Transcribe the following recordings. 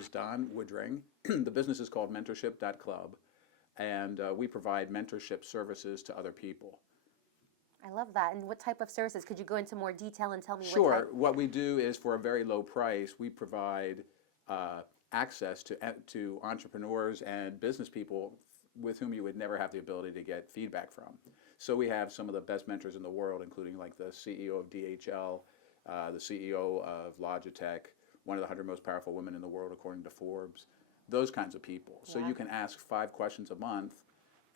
is Don Woodring. The business is called Mentorship Club, and we provide mentorship services to other people. I love that. And what type of services? Could you go into more detail and tell me what Sure. type? What we do is for a very low price, we provide access to entrepreneurs and business people with whom you would never have the ability to get feedback from. So we have some of the best mentors in the world, including like the CEO of DHL, the CEO of Logitech, one of the 100 most powerful women in the world according to Forbes, those kinds of people. So Yeah. you can ask 5 questions a month,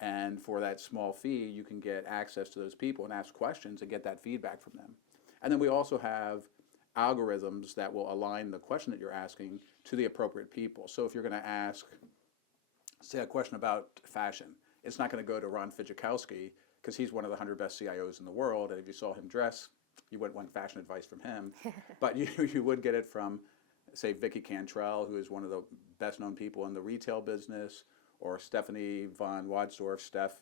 and for that small fee, you can get access to those people and ask questions and get that feedback from them. And then we also have algorithms that will align the question that you're asking to the appropriate people. So if you're going to ask, say, a question about fashion, it's not going to go to Ron Fidzikowski because he's one of the 100 best CIOs in the world, and if you saw him dress, you wouldn't want fashion advice from him. But you would get it from, say, Vicky Cantrell, who is one of the best-known people in the retail business, or Stephanie von Wadsdorf. Steph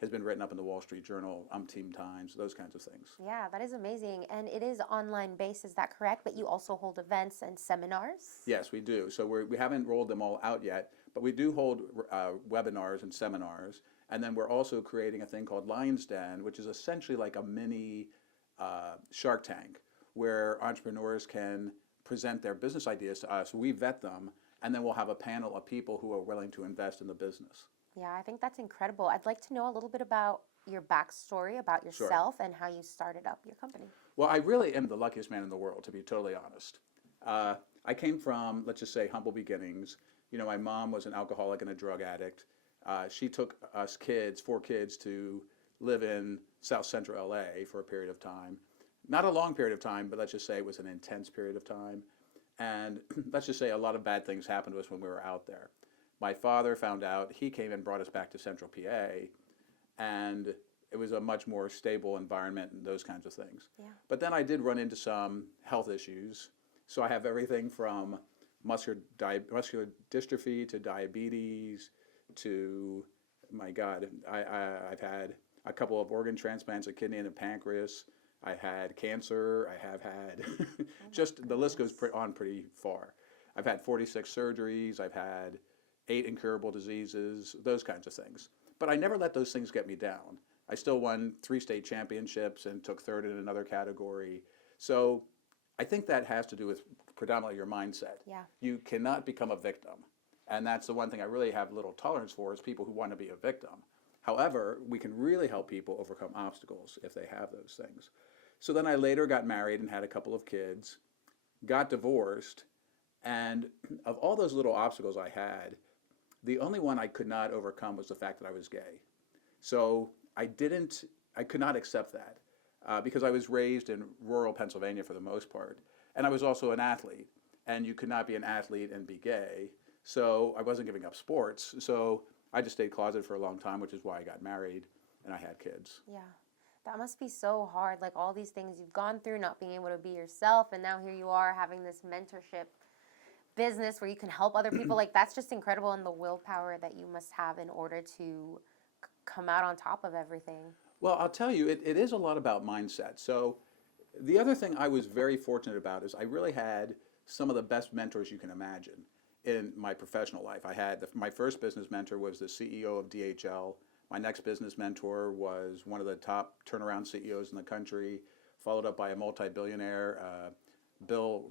has been written up in the Wall Street Journal umpteen times, those kinds of things. Yeah, that is amazing. And it is online based, is that correct? But you also hold events and seminars? Yes, we do. So we haven't rolled them all out yet, but we do hold webinars and seminars. And then we're also creating a thing called Lion's Den, which is essentially like a mini Shark Tank, where entrepreneurs can present their business ideas to us. We vet them, and then we'll have a panel of people who are willing to invest in the business. Yeah, I think that's incredible. I'd like to know a little bit about your backstory, about Sure. yourself, and how you started up your company. Well, I really am the luckiest man in the world, to be totally honest. I came from, let's just say, humble beginnings. You know, my mom was an alcoholic and a drug addict. She took us kids, 4 kids, to live in South Central LA for a period of time. Not a long period of time, but let's just say it was an intense period of time. And let's just say a lot of bad things happened to us when we were out there. My father found out, he came and brought us back to Central PA, and it was a much more stable environment and those kinds of things. Yeah. But then I did run into some health issues. So I have everything from muscular dystrophy to diabetes to, my God, I've had a couple of organ transplants, a kidney and a pancreas. I had cancer. I have had, just the list goes on pretty far. I've had 46 surgeries. I've had 8 incurable diseases, those kinds of things. But I never let those things get me down. I still won 3 state championships and took 3rd in another category. So I think that has to do with predominantly your mindset. Yeah. You cannot become a victim. And that's the one thing I really have little tolerance for, is people who want to be a victim. However, we can really help people overcome obstacles if they have those things. So then I later got married and had a couple of kids, got divorced, and of all those little obstacles I had, the only one I could not overcome was the fact that I was gay. So I could not accept that because I was raised in rural Pennsylvania for the most part. And I was also an athlete, and you could not be an athlete and be gay. So I wasn't giving up sports. So I just stayed closeted for a long time, which is why I got married and I had kids. Yeah. That must be so hard, like all these things you've gone through, not being able to be yourself, and now here you are having this mentorship business where you can help other people. Like, that's just incredible, and the willpower that you must have in order to come out on top of everything. Well, I'll tell you, it is a lot about mindset. So the other thing I was very fortunate about is I really had some of the best mentors you can imagine in my professional life. I had my first business mentor was the CEO of DHL. My next business mentor was one of the top turnaround CEOs in the country, followed up by a multi-billionaire. Bill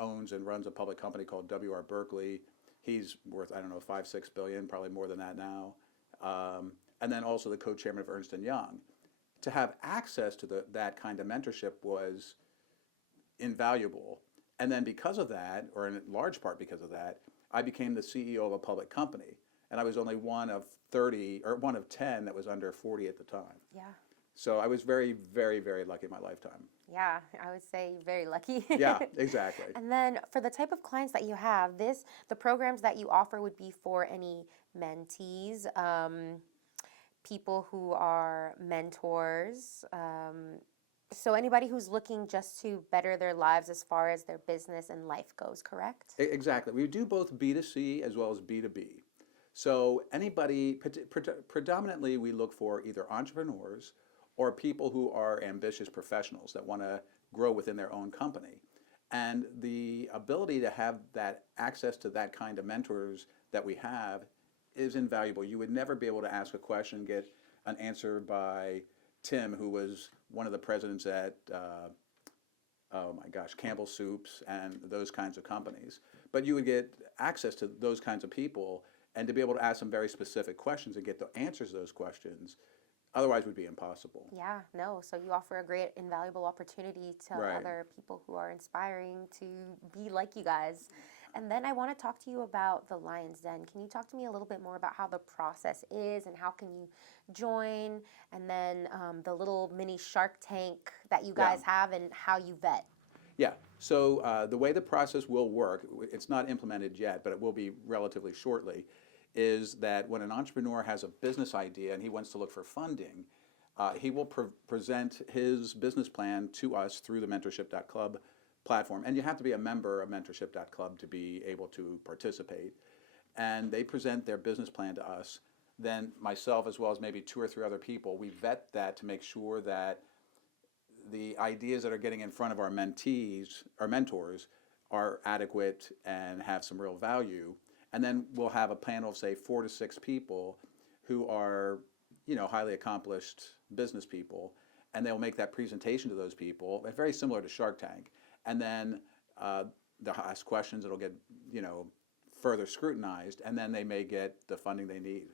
owns and runs a public company called W.R. Berkeley. He's worth, I don't know, 5-6 billion, probably more than that now. And then also the co-chairman of Ernst & Young. To have access to that kind of mentorship was invaluable. And then because of that, or in large part because of that, I became the CEO of a public company. And I was only one of 30, or one of 10 that was under 40 at the time. Yeah. So I was very, very, very lucky in my lifetime. Yeah, I would say very lucky. Yeah, exactly. And then for the type of clients that you have, the programs that you offer would be for any mentees, people who are mentors, so anybody who's looking just to better their lives as far as their business and life goes, correct? Exactly. We do both B2C as well as B2B. So anybody, predominantly we look for either entrepreneurs or people who are ambitious professionals that want to grow within their own company. And the ability to have that access to that kind of mentors that we have is invaluable. You would never be able to ask a question and get an answer by Tim, who was one of the presidents at, oh my gosh, Campbell Soups and those kinds of companies. But you would get access to those kinds of people and to be able to ask them very specific questions and get the answers to those questions. Otherwise would be impossible. Yeah, no. So you offer a great, invaluable opportunity to Right. other people who are inspiring to be like you guys. And then I want to talk to you about the Lion's Den. Can you talk to me a little bit more about how the process is and how can you join? And then the little mini Shark Tank that you guys have and how you vet. Yeah, so the way the process will work, it's not implemented yet, but it will be relatively shortly, is that when an entrepreneur has a business idea and he wants to look for funding, he will present his business plan to us through the Mentorship.club platform. And you have to be a member of Mentorship.club to be able to participate. And they present their business plan to us. Then myself, as well as maybe 2 or 3 other people, we vet that to make sure that the ideas that are getting in front of our mentees, our mentors, are adequate and have some real value. And then we'll have a panel of, say, 4 to 6 people who are, highly accomplished business people, and they'll make that presentation to those people. It's very similar to Shark Tank. And then they'll ask questions. It'll get, further scrutinized, and then they may get the funding they need.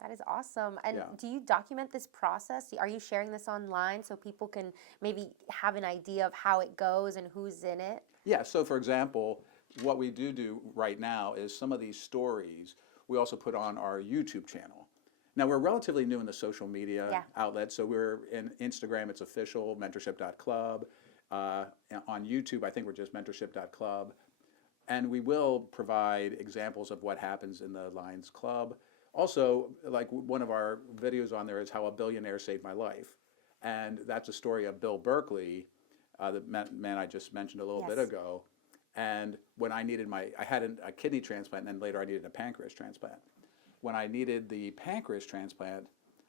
That is awesome. And Yeah. do you document this process? Are you sharing this online so people can maybe have an idea of how it goes and who's in it? Yeah, so for example, what we do right now is some of these stories we also put on our YouTube channel. Now, we're relatively new in the social media outlet, so we're in Instagram, it's official, mentorship.club. On YouTube, I think we're just mentorship.club. And we will provide examples of what happens in the Lions Club. Also, like one of our videos on there is how a billionaire saved my life. And that's a story of Bill Berkeley, the man I just mentioned a little bit ago. And when I needed I had a kidney transplant, and then later I needed a pancreas transplant. When I needed the pancreas transplant,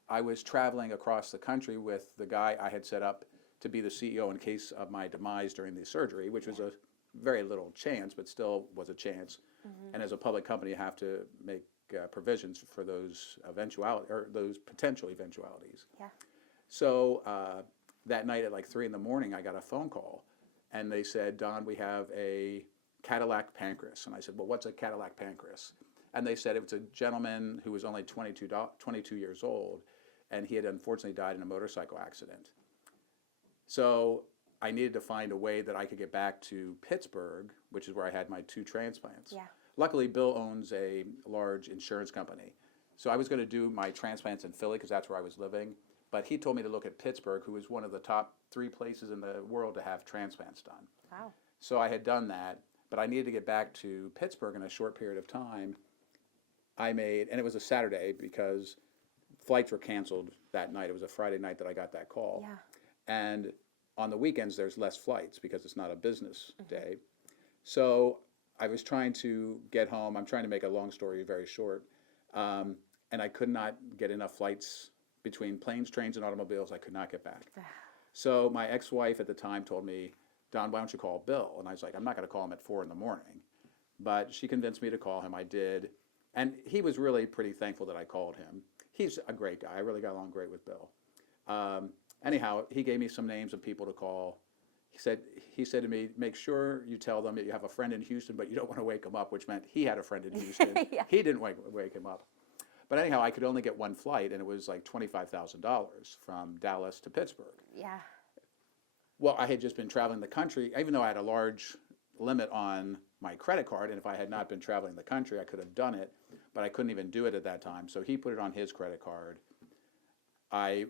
I was traveling across the country with the guy I had set up to be the CEO in case of my demise during the surgery, which was a very little chance, but still was a chance. Mm-hmm. And as a public company, you have to make provisions for those those potential eventualities. Yeah. So that night at like 3 in the morning, I got a phone call, and they said, "Don, we have a Cadillac pancreas." And I said, "Well, what's a Cadillac pancreas?" And they said it was a gentleman who was only 22 years old, and he had unfortunately died in a motorcycle accident. So I needed to find a way that I could get back to Pittsburgh, which is where I had my 2 transplants. Yeah. Luckily, Bill owns a large insurance company. So I was going to do my transplants in Philly because that's where I was living. But he told me to look at Pittsburgh, who was one of the top 3 places in the world to have transplants done. Wow. So I had done that, but I needed to get back to Pittsburgh in a short period of time. And it was a Saturday because flights were canceled that night. It was a Friday night that I got that call. Yeah. And on the weekends, there's less flights because it's not a business day. So I was trying to get home. I'm trying to make a long story very short. And I could not get enough flights between planes, trains, and automobiles. I could not get back. So my ex-wife at the time told me, "Don, why don't you call Bill?" And I was like, "I'm not going to call him at 4 in the morning." But she convinced me to call him. I did. And he was really pretty thankful that I called him. He's a great guy. I really got along great with Bill. Anyhow, he gave me some names of people to call. He said to me, "Make sure you tell them that you have a friend in Houston, but you don't want to wake him up," which meant he had a friend in Houston. Yeah. He didn't wake him up. But anyhow, I could only get one flight, and it was like $25,000 from Dallas to Pittsburgh. Yeah. Well, I had just been traveling the country, even though I had a large limit on my credit card, and if I had not been traveling the country, I could have done it, but I couldn't even do it at that time. So he put it on his credit card. I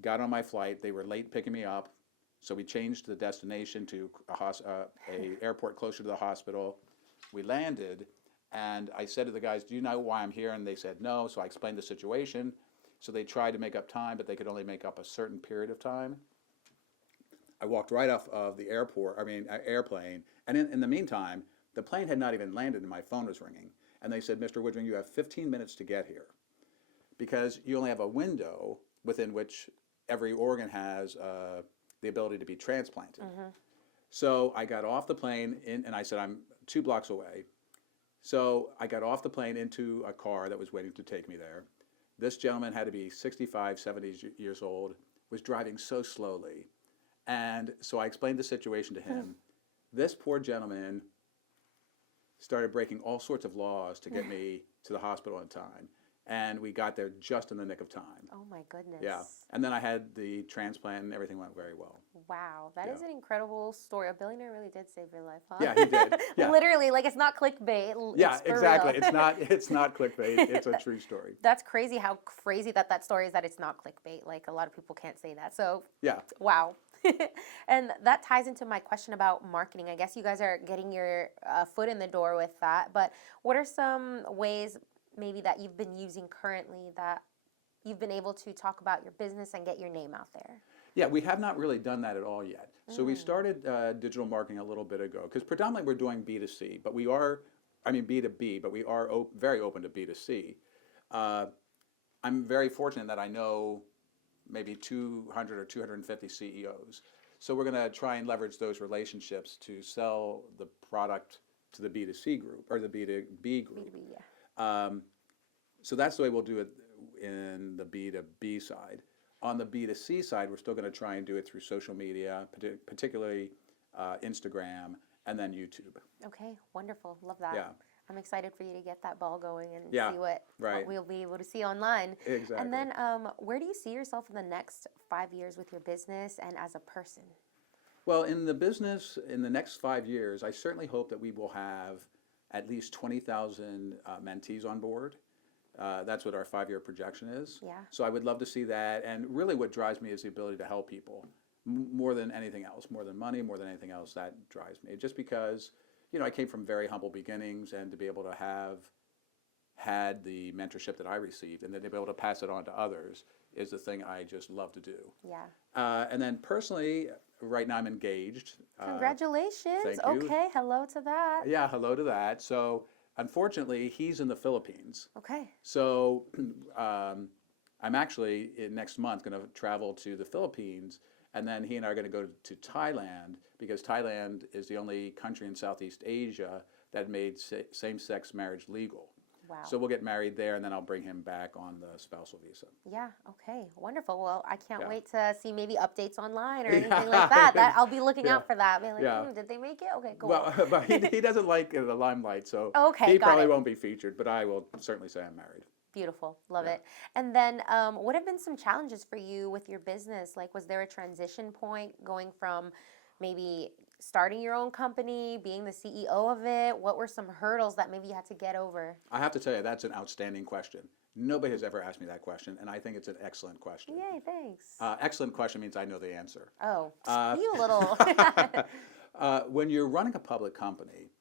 got on my flight. They were late picking me up, so we changed the destination to a airport closer to the hospital. We landed, and I said to the guys, "Do you know why I'm here?" And they said no, so I explained the situation. So they tried to make up time, but they could only make up a certain period of time. I walked right off of the airplane, and in the meantime, the plane had not even landed and my phone was ringing. And they said, "Mr. Woodring, you have 15 minutes to get here because you only have a window within which every organ has the ability to be transplanted." So I got off the plane and I said, I'm 2 blocks away. So I got off the plane into a car that was waiting to take me there. This gentleman had to be 65, 70 years old, was driving so slowly. And so I explained the situation to him. This poor gentleman started breaking all sorts of laws to get me to the hospital in time. And we got there just in the nick of time. Oh my goodness. Yeah. And then I had the transplant and everything went very well. Wow, that Yeah. is an incredible story. A billionaire really did save your life, huh? Yeah, he did. Yeah. Literally, like it's not clickbait. Yeah, It's for exactly. real. It's not clickbait. It's a true story. That's crazy how crazy that story is that it's not clickbait. Like a lot of people can't say that. So, Yeah. wow. And that ties into my question about marketing. I guess you guys are getting your foot in the door with that. But what are some ways maybe that you've been using currently that you've been able to talk about your business and get your name out there? Yeah, we have not really done that at all yet. So we started digital marketing a little bit ago because predominantly we're doing B2C, but we are, I mean B2B, but we are very open to B2C. I'm very fortunate that I know maybe 200 or 250 CEOs. So we're going to try and leverage those relationships to sell the product to the B2C group or the B2B group. B2B, yeah. So that's the way we'll do it in the B2B side. On the B2C side, we're still going to try and do it through social media, particularly Instagram and then YouTube. Okay, wonderful. Love that. Yeah. I'm excited for you to get that ball going and Yeah, see what right. we'll be able to see online. Exactly. And then where do you see yourself in the next 5 years with your business and as a person? Well, in the business, in the next 5 years, I certainly hope that we will have at least 20,000 mentees on board. That's what our 5-year projection is. Yeah. So I would love to see that. And really what drives me is the ability to help people more than anything else, more than money, more than anything else. That drives me. Just because, you know, I came from very humble beginnings, and to be able to have had the mentorship that I received and then to be able to pass it on to others is the thing I just love to do. Yeah. And then personally, right now I'm engaged. Congratulations. Thank you. Okay, hello to that. Yeah, hello to that. So unfortunately, he's in the Philippines. Okay. So I'm actually next month going to travel to the Philippines, and then he and I are going to go to Thailand because Thailand is the only country in Southeast Asia that made same-sex marriage legal. Wow. So we'll get married there, and then I'll bring him back on the spousal visa. Yeah, okay. Wonderful. Well, I can't Yeah. wait to see maybe updates online or Yeah. anything like that. That I'll be looking Yeah. out for that. Be like, Yeah. did they make it? Okay, cool. Well, but he doesn't like the limelight, so Okay, he got probably it. won't be featured, but I will certainly say I'm married. Beautiful. Love Yeah. it. And then what have been some challenges for you with your business? Like, was there a transition point going from maybe starting your own company, being the CEO of it? What were some hurdles that maybe you had to get over? I have to tell you, that's an outstanding question. Nobody has ever asked me that question, and I think it's an excellent question. Yay, thanks. Excellent question means I know the answer. Oh, uh, you little. When you're running a public company,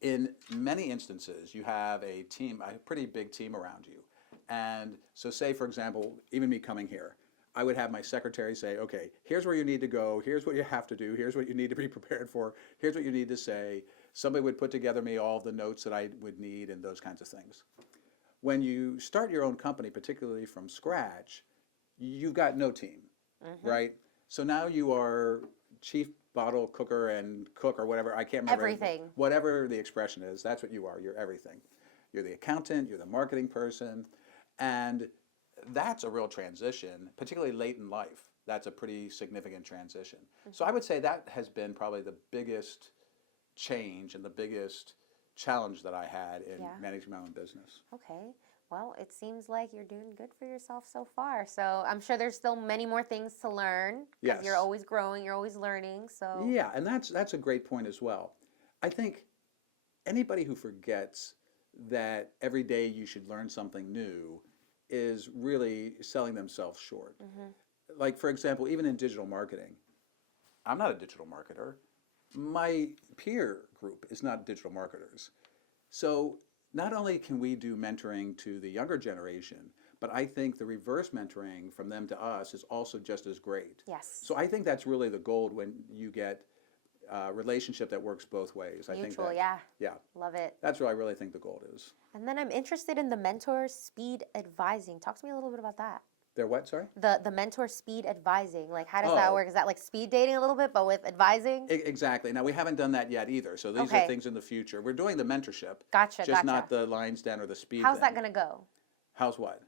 in many instances, you have a team, a pretty big team around you. And so say, for example, even me coming here, I would have my secretary say, okay, here's where you need to go, here's what you have to do, here's what you need to be prepared for, here's what you need to say. Somebody would put together me all the notes that I would need and those kinds of things. When you start your own company, particularly from scratch, you've got no team, right? So now you are chief bottle cooker and cook or whatever, I can't remember. Everything. Whatever the expression is, that's what you are, you're everything. You're the accountant, you're the marketing person, and that's a real transition, particularly late in life. That's a pretty significant transition. So I would say that has been probably the biggest change and the biggest challenge that I had in managing my own business. Okay. Well, it seems like you're doing good for yourself so far. So I'm sure there's still many more things to learn. Because Yes. you're always growing, you're always learning. So Yeah, and that's a great point as well. I think anybody who forgets that every day you should learn something new is really selling themselves short. Like, for example, even in digital marketing, I'm not a digital marketer. My peer group is not digital marketers. So not only can we do mentoring to the younger generation, but I think the reverse mentoring from them to us is also just as great. yes. So I think that's really the gold when you get a relationship that works both ways. I think Mutual, that, yeah. yeah, Love it. that's what I really think the gold is. And then I'm interested in the mentor speed advising. Talk to me a little bit about that. They're what, sorry? The mentor speed advising. Like, how does that Oh, work? Is that like speed dating a little bit, but with advising? exactly. Now, we haven't done that yet either. So these are Okay. things in the future. We're doing the mentorship, Gotcha, just gotcha. not the lines down or the speed How's that thing. gonna go? How's what?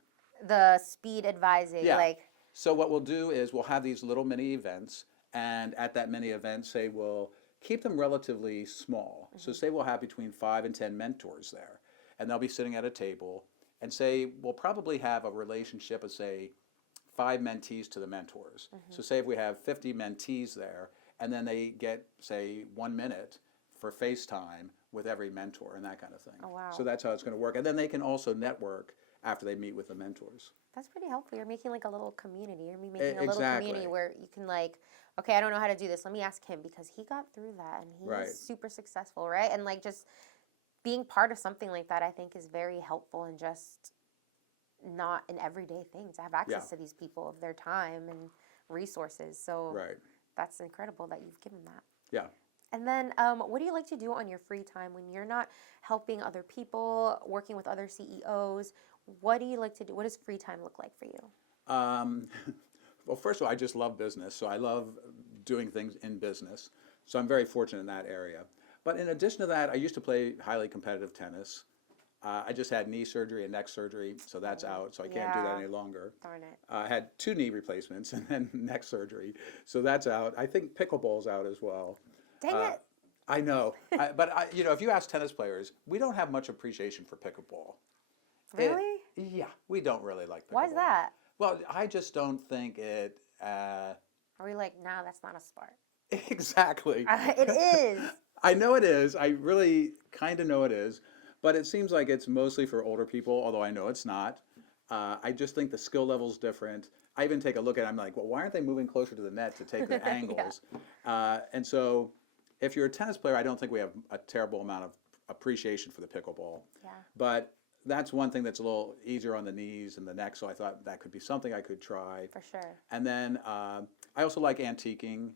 The speed advising, Yeah. like, So what we'll do is we'll have these little mini events, and at that mini event, say we'll keep them relatively small. So say we'll have between 5 and 10 mentors there, and they'll be sitting at a table, and say we'll probably have a relationship of say 5 mentees to the mentors. So say if we have 50 mentees there, and then they get say 1 minute for FaceTime with every mentor and that kind of thing. oh wow, So that's how it's going to work, and then they can also network after they meet with the mentors. that's pretty helpful. You're making like a little community. You're making a little Exactly. community where you can like, okay, I don't know how to do this. Let me ask him because he got through that and he Right. is super successful, right? And like just being part of something like that, I think is very helpful and just not an everyday thing to have access Yeah. to these people of their time and resources. So Right. that's incredible that you've given that. Yeah. And then, what do you like to do on your free time when you're not helping other people, working with other CEOs? What do you like to do? What does free time look like for you? Um, well, first of all, I just love business, so I love doing things in business. So I'm very fortunate in that area. But in addition to that, I used to play highly competitive tennis. I just had knee surgery and neck surgery, so that's out, so I can't do that Yeah. any longer. Darn it. I had 2 knee replacements and then neck surgery, so that's out. I think pickleball's out as well. Dang Uh, it. I know, but if you ask tennis players, we don't have much appreciation for pickleball. Really? Yeah, we don't really like pickleball. Why is that? Well, I just don't think it. Are we like, nah, that's not a sport? Exactly. It is. I know it is. I really kind of know it is, but it seems like it's mostly for older people. Although I know it's not. I just think the skill level's different. I even take a look at it. I'm like, well, why aren't they moving closer to the net to take the Yeah. angles? And so, if you're a tennis player, I don't think we have a terrible amount of appreciation for the pickleball. Yeah. But that's one thing that's a little easier on the knees and the neck, so I thought that could be something I could try. For sure. And then I also like antiquing,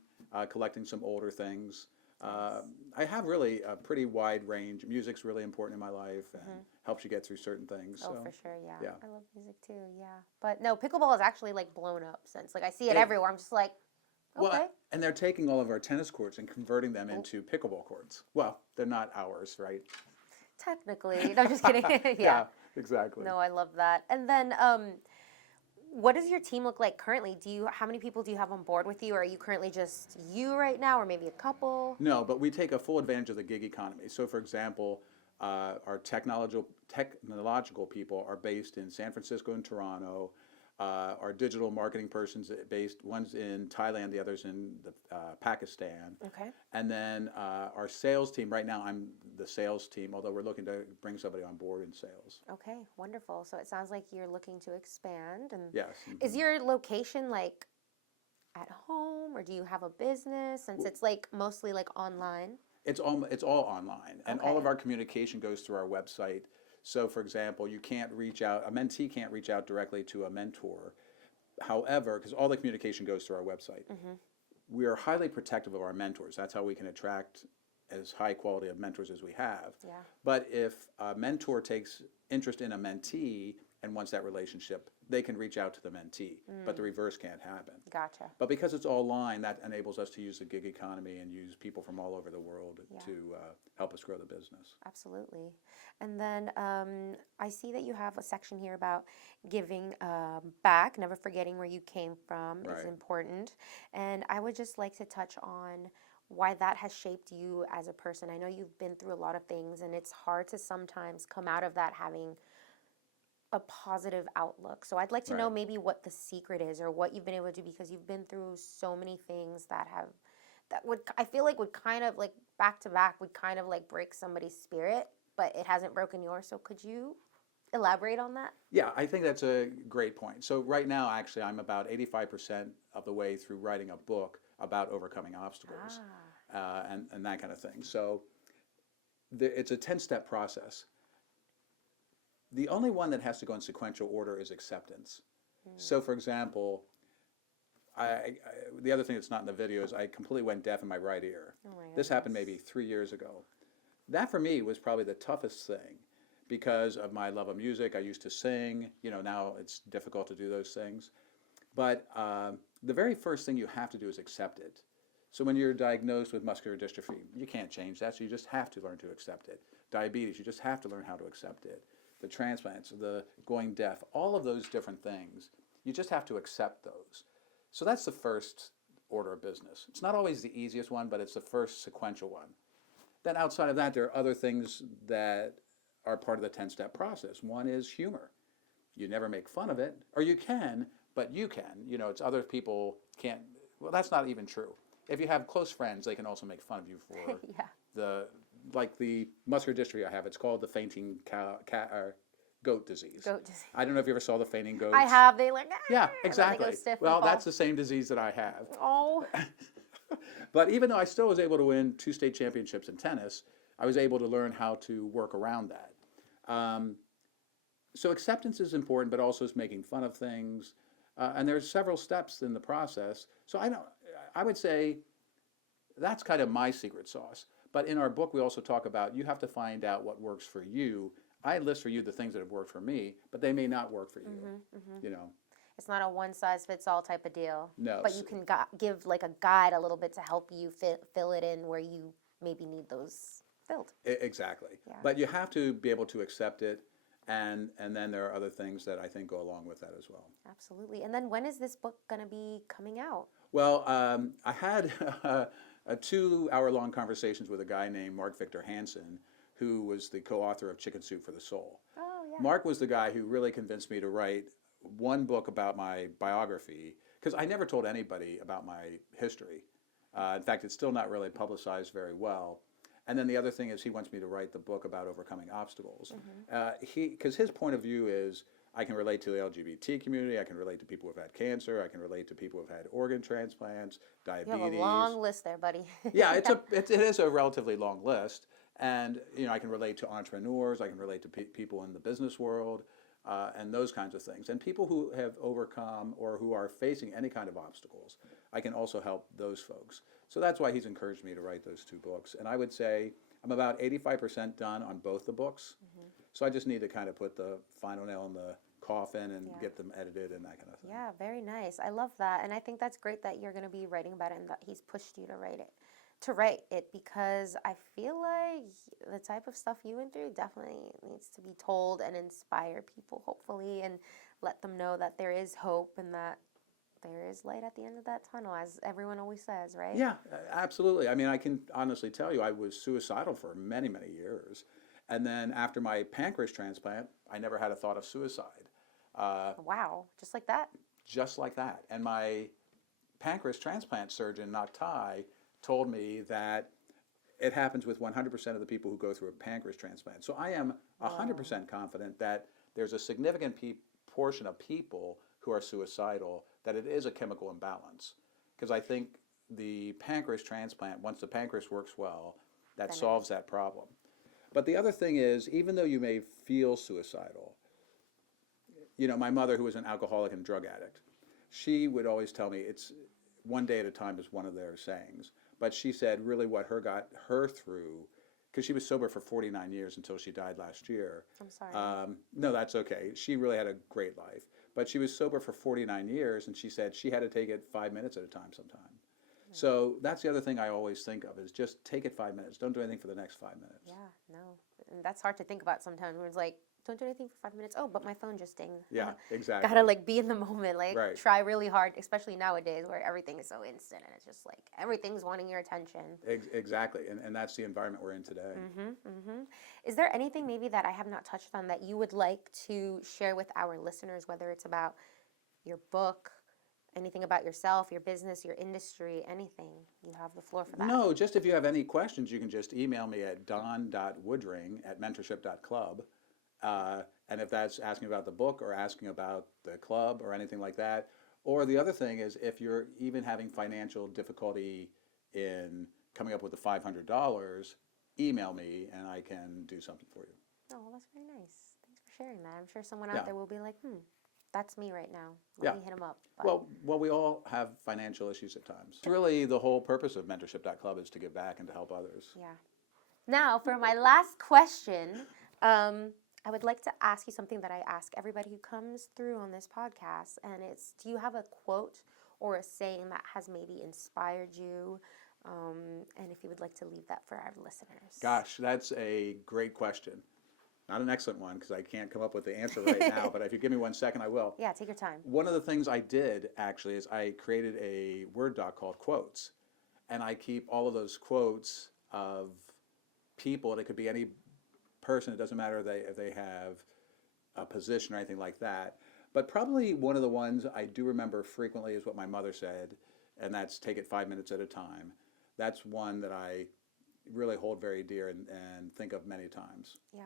collecting some older things. I have really a pretty wide range. Music's really important in my life and helps you get through certain things. Oh, So, for sure, yeah. yeah. I love music too, yeah. But no, pickleball is actually like blown up since. Like I see it It- everywhere. I'm just like, okay. well, and they're taking all of our tennis courts and converting them into pickleball courts. Well, they're not ours, right? Technically. No, just kidding. Yeah. Exactly. No, I love that. And then what does your team look like currently? How many people do you have on board with you? Or are you currently just you right now or maybe a couple? No, but we take a full advantage of the gig economy. So, for example, our technological people are based in San Francisco and Toronto. Our digital marketing person's based, one's in Thailand, the other's in Pakistan. Okay. And then our sales team, right now I'm the sales team, although we're looking to bring somebody on board in sales. Okay, wonderful. So it sounds like you're looking to expand. And Yes. is your location like at home or do you have a business since it's like mostly like online? It's all online, and all Okay. of our communication goes through our website. So, for example, a mentee can't reach out directly to a mentor. However, because all the communication goes through our website, we are highly protective of our mentors. That's how we can attract as high quality of mentors as we have. Yeah. But if a mentor takes interest in a mentee and wants that relationship, they can reach out to the mentee, but the reverse can't happen. Gotcha. But because it's all online, that enables us to use the gig economy and use people from all over the world Yeah. to help us grow the business. Absolutely. And then I see that you have a section here about giving back, never forgetting where you came from is Right. important. And I would just like to touch on why that has shaped you as a person. I know you've been through a lot of things, and it's hard to sometimes come out of that having a positive outlook. So I'd like to know Right. maybe what the secret is or what you've been able to do because you've been through so many things that would I feel like would kind of like back to back would kind of like break somebody's spirit, but it hasn't broken yours. So could you elaborate on that? Yeah, I think that's a great point. So right now, actually, I'm about 85% of the way through writing a book about overcoming obstacles and that kind of thing. So it's a 10-step process. The only one that has to go in sequential order is acceptance. So, for example, the other thing that's not in the video is I completely went deaf in my right ear. Oh my This happened goodness. maybe 3 years ago. That for me was probably the toughest thing because of my love of music. I used to sing. Now it's difficult to do those things. But the very first thing you have to do is accept it. So when you're diagnosed with muscular dystrophy, you can't change that, so you just have to learn to accept it. Diabetes, you just have to learn how to accept it. The transplants, the going deaf, all of those different things, you just have to accept those. So that's the first order of business. It's not always the easiest one, but it's the first sequential one. Then outside of that, there are other things that are part of the 10-step process. One is humor. You never make fun of it, or you can, but you can. It's other people can't. Well, that's not even true. If you have close friends, they can also make fun of you for Yeah. the muscular dystrophy I have. It's called the fainting goat disease. Goat disease. I don't know if you ever saw the fainting goats. I have. They like, Yeah, and then exactly. they go stiff and Well, fall. that's the same disease that I have. Oh. But even though I still was able to win 2 state championships in tennis, I was able to learn how to work around that. So acceptance is important, but also is making fun of things. And there's several steps in the process. So I would say that's kind of my secret sauce. But in our book, we also talk about you have to find out what works for you. I list for you the things that have worked for me, but they may not work for you. It's not a one-size-fits-all type of deal. No. But you can give like a guide a little bit to help you fill it in where you maybe need those filled. Exactly. Yeah. But you have to be able to accept it, and then there are other things that I think go along with that as well. Absolutely. And then when is this book going to be coming out? Well, I had a 2-hour-long conversations with a guy named Mark Victor Hansen, who was the co-author of Chicken Soup for the Soul. Oh, yeah. Mark was the guy who really convinced me to write one book about my biography, because I never told anybody about my history. In fact, it's still not really publicized very well. And then the other thing is he wants me to write the book about overcoming obstacles. Because his point of view is, I can relate to the LGBT community, I can relate to people who've had cancer, I can relate to people who've had organ transplants, diabetes. You have a long list there, buddy. Yeah, it is a relatively long list. And I can relate to entrepreneurs, I can relate to people in the business world, and those kinds of things. And people who have overcome or who are facing any kind of obstacles, I can also help those folks. So that's why he's encouraged me to write those 2 books. And I would say I'm about 85% done on both the books. So I just need to kind of put the final nail in the coffin and get them edited and that kind of thing. Yeah, very nice. I love that. And I think that's great that you're going to be writing about it and that he's pushed you to write it because I feel like the type of stuff you went through definitely needs to be told and inspire people, hopefully, and let them know that there is hope and that there is light at the end of that tunnel, as everyone always says, right? Yeah, absolutely. I mean, I can honestly tell you I was suicidal for many, many years. And then after my pancreas transplant, I never had a thought of suicide. Wow, just like that? Just like that. And my pancreas transplant surgeon, Naktai, told me that it happens with 100% of the people who go through a pancreas transplant. So I am 100% confident that there's a significant portion of people who are suicidal, that it is a chemical imbalance. Because I think the pancreas transplant, once the pancreas works well, that solves that problem. But the other thing is, even though you may feel suicidal, my mother, who was an alcoholic and drug addict, she would always tell me, it's one day at a time is one of their sayings. But she said really what got her through, because she was sober for 49 years until she died last year. I'm sorry. No, that's okay. She really had a great life. But she was sober for 49 years, and she said she had to take it 5 minutes at a time sometime. So that's the other thing I always think of is just take it 5 minutes. Don't do anything for the next 5 minutes. Yeah, no. And that's hard to think about sometimes where it's like, don't do anything for 5 minutes. Oh, but my phone just dinged. Yeah, exactly. Gotta be in the moment, Right. Try really hard, especially nowadays where everything is so instant and it's just everything's wanting your attention. Exactly, and that's the environment we're in today. Is there anything maybe that I have not touched on that you would like to share with our listeners, whether it's about your book, anything about yourself, your business, your industry, anything? You have the floor for that. No, just if you have any questions, you can just email me at don.woodring@mentorship.club. And if that's asking about the book or asking about the club or anything like that. Or the other thing is if you're even having financial difficulty in coming up with the $500, email me and I can do something for you. Oh, well, that's very nice. Thanks for sharing that. I'm sure someone out there will be like, that's me right now. Let me hit him up. But Well, we all have financial issues at times. Really, the whole purpose of Mentorship.club is to give back and to help others. Yeah. Now, for my last question, I would like to ask you something that I ask everybody who comes through on this podcast, and it's, do you have a quote or a saying that has maybe inspired you? And if you would like to leave that for our listeners. Gosh, that's a great question. Not an excellent one because I can't come up with the answer right now, but if you give me 1 second, I will. Yeah, take your time. One of the things I did actually is I created a Word doc called Quotes, and I keep all of those quotes of people, and it could be any person, it doesn't matter if they have a position or anything like that. But probably one of the ones I do remember frequently is what my mother said, and that's take it 5 minutes at a time. That's one that I really hold very dear and think of many times. Yeah,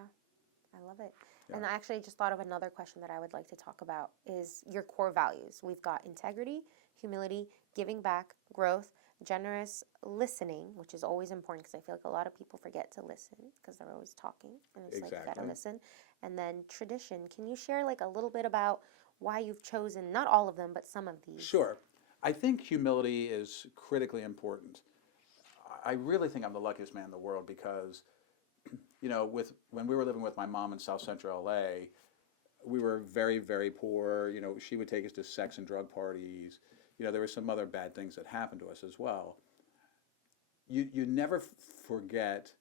I love it. Yeah. And I actually just thought of another question that I would like to talk about is your core values. We've got integrity, humility, giving back, growth, generous listening, which is always important because I feel like a lot of people forget to listen because they're always talking, and it's like you gotta listen. And then tradition. Can you share like a little bit about why you've chosen, not all of them, but some of these? Sure. I think humility is critically important. I really think I'm the luckiest man in the world because, when we were living with my mom in South Central LA, we were very, very poor. She would take us to sex and drug parties. There were some other bad things that happened to us as well. You never forget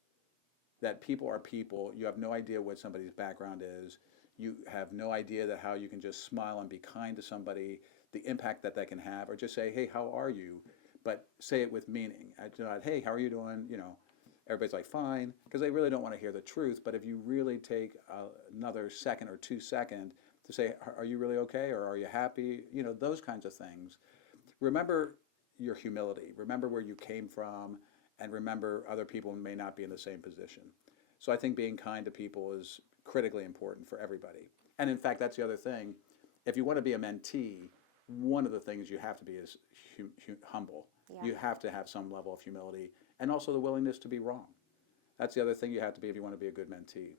that people are people. You have no idea what somebody's background is. You have no idea that how you can just smile and be kind to somebody, the impact that can have, or just say, hey, how are you? But say it with meaning. Not, hey, how are you doing? Everybody's like, fine, because they really don't want to hear the truth. But if you really take another second or 2 seconds to say, are you really okay? Or are you happy? Those kinds of things. Remember your humility. Remember where you came from, and remember other people may not be in the same position. So I think being kind to people is critically important for everybody. And in fact, that's the other thing. If you want to be a mentee, one of the things you have to be is humble. Yeah. You have to have some level of humility and also the willingness to be wrong. That's the other thing you have to be if you want to be a good mentee.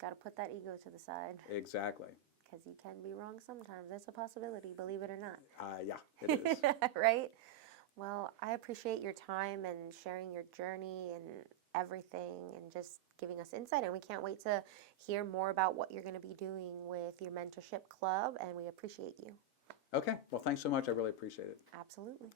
Got to put that ego to the side. Exactly. Because you can be wrong sometimes. That's a possibility, believe it or not. Yeah, it is. Right? Well, I appreciate your time and sharing your journey and everything and just giving us insight. And we can't wait to hear more about what you're going to be doing with your mentorship club. And we appreciate you. Okay. Well, thanks so much. I really appreciate it. Absolutely.